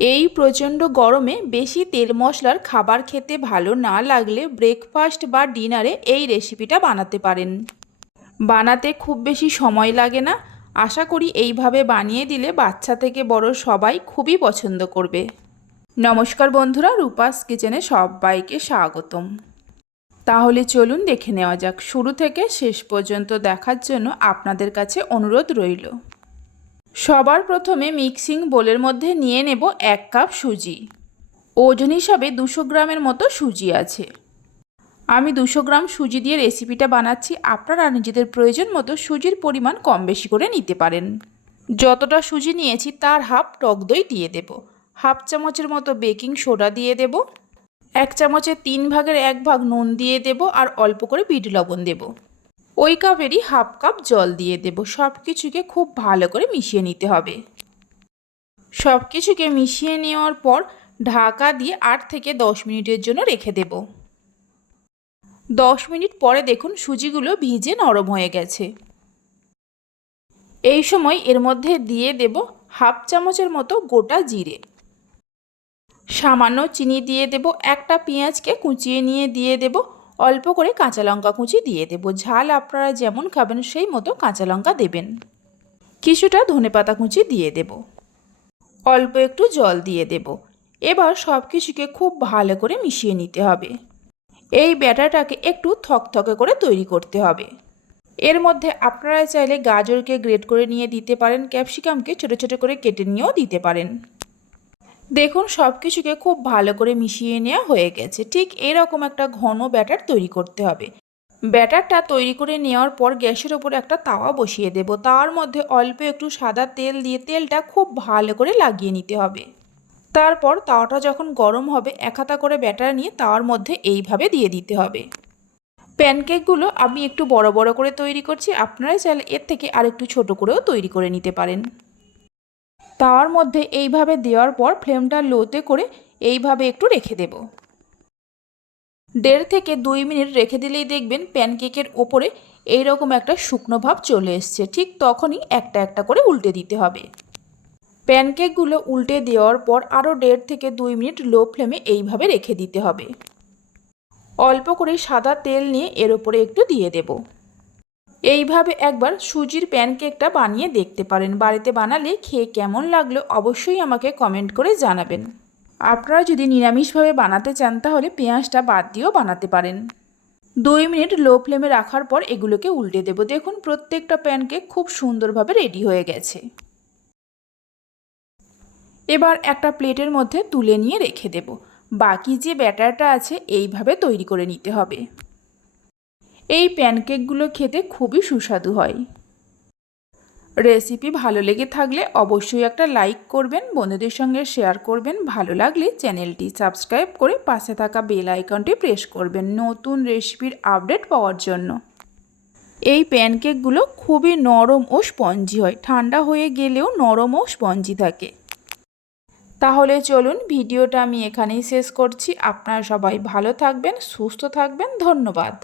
এই প্রচণ্ড গরমে বেশি তেল মশলার খাবার খেতে ভালো না লাগলে ব্রেকফাস্ট বা ডিনারে এই রেসিপিটা বানাতে পারেন। বানাতে খুব বেশি সময় লাগে না। আশা করি এইভাবে বানিয়ে দিলে বাচ্চা থেকে বড় সবাই খুবই পছন্দ করবে। নমস্কার বন্ধুরা, রূপাস কিচেনে সবাইকে স্বাগতম। তাহলে চলুন দেখে নেওয়া যাক। শুরু থেকে শেষ পর্যন্ত দেখার জন্য আপনাদের কাছে অনুরোধ রইল। সবার প্রথমে মিক্সিং বোলের মধ্যে নিয়ে নেব এক কাপ সুজি। ওজন হিসাবে দুশো গ্রামের মতো সুজি আছে। আমি দুশো গ্রাম সুজি দিয়ে রেসিপিটা বানাচ্ছি। আপনারা নিজেদের প্রয়োজন মতো সুজির পরিমাণ কম বেশি করে নিতে পারেন। যতটা সুজি নিয়েছি তার হাফ টক দই দিয়ে দেব। হাফ চামচের মতো বেকিং সোডা দিয়ে দেব। এক চামচের তিন ভাগের এক ভাগ নুন দিয়ে দেব আর অল্প করে বিট লবণ দেব। ওই কাপেরই হাফ কাপ জল দিয়ে দেব। সব কিছুকে খুব ভালো করে মিশিয়ে নিতে হবে। সব কিছুকে মিশিয়ে নেওয়ার পর ঢাকা দিয়ে আট থেকে দশ মিনিটের জন্য রেখে দেব। দশ মিনিট পরে দেখুন সুজিগুলো ভিজে নরম হয়ে গেছে। এই সময় এর মধ্যে দিয়ে দেব হাফ চামচের মতো গোটা জিরে। সামান্য চিনি দিয়ে দেব, একটা পেঁয়াজকে কুচিয়ে নিয়ে দিয়ে দেব অল্প করে কাঁচা লঙ্কা কুচি দিয়ে দেব। ঝাল আপনারা যেমন খাবেন সেই মতো কাঁচা লঙ্কা দেবেন। কিছুটা ধনেপাতা কুচি দিয়ে দেব। অল্প একটু জল দিয়ে দেব। এবার সব কিছুকে খুব ভালো করে মিশিয়ে নিতে হবে। এই ব্যাটারটাকে একটু থকথকে করে তৈরি করতে হবে। এর মধ্যে আপনারা চাইলে গাজরকে গ্রেট করে নিয়ে দিতে পারেন, ক্যাপসিকামকে ছোটো ছোটো করে কেটে নিয়েও দিতে পারেন। দেখুন সব কিছুকে খুব ভালো করে মিশিয়ে নেওয়া হয়ে গেছে। ঠিক এরকম একটা ঘন ব্যাটার তৈরি করতে হবে। ব্যাটারটা তৈরি করে নেওয়ার পর গ্যাসের ওপর একটা তাওয়া বসিয়ে দেব। তার মধ্যে অল্প একটু সাদা তেল দিয়ে তেলটা খুব ভালো করে লাগিয়ে নিতে হবে। তারপর তাওয়াটা যখন গরম হবে, এক হাতা করে ব্যাটার নিয়ে তাওয়ার মধ্যে এইভাবে দিয়ে দিতে হবে। প্যানকেকগুলো আমি একটু বড় বড় করে তৈরি করছি। আপনারা চাইলে এর থেকে আর একটু ছোটো করেও তৈরি করে নিতে পারেন। তাওয়ার মধ্যে এইভাবে দেওয়ার পর ফ্লেমটা লোতে করে এইভাবে একটু রেখে দেব। দেড় থেকে দুই মিনিট রেখে দিলেই দেখবেন প্যানকেকের ওপরে এইরকম একটা শুকনো ভাব চলে এসছে, ঠিক তখনই একটা একটা করে উল্টে দিতে হবে। প্যানকেকগুলো উল্টে দেওয়ার পর আরও দেড় থেকে দুই মিনিট লো ফ্লেমে এইভাবে রেখে দিতে হবে। অল্প করে সাদা তেল নিয়ে এর ওপরে একটু দিয়ে দেব। এইভাবে একবার সুজির প্যানকেকটা বানিয়ে দেখতে পারেন। বাড়িতে বানালে খেয়ে কেমন লাগল অবশ্যই আমাকে কমেন্ট করে জানাবেন। আপনারা যদি নিরামিষভাবে বানাতে চান তাহলে পেঁয়াজটা বাদ দিয়েও বানাতে পারেন। দুই মিনিট লো ফ্লেমে রাখার পর এগুলোকে উল্টে দেব। দেখুন, প্রত্যেকটা প্যানকেক খুব সুন্দরভাবে রেডি হয়ে গেছে। এবার একটা প্লেটের মধ্যে তুলে নিয়ে রেখে দেব। বাকি যে ব্যাটারটা আছে, এইভাবে তৈরি করে নিতে হবে। এই প্যানকেকগুলো খেতে খুবই সুস্বাদু হয়। রেসিপি ভালো লেগে থাকলে অবশ্যই একটা লাইক করবেন, বন্ধুদের সঙ্গে শেয়ার করবেন। ভালো লাগলে চ্যানেলটি সাবস্ক্রাইব করে পাশে থাকা বেল আইকনটি প্রেস করবেন নতুন রেসিপির আপডেট পাওয়ার জন্য। এই প্যানকেকগুলো খুবই নরম ও স্পঞ্জি হয়, ঠান্ডা হয়ে গেলেও নরম ও স্পঞ্জি থাকে। তাহলে চলুন ভিডিওটা আমি এখানেই শেষ করছি। আপনারা সবাই ভালো থাকবেন, সুস্থ থাকবেন, ধন্যবাদ।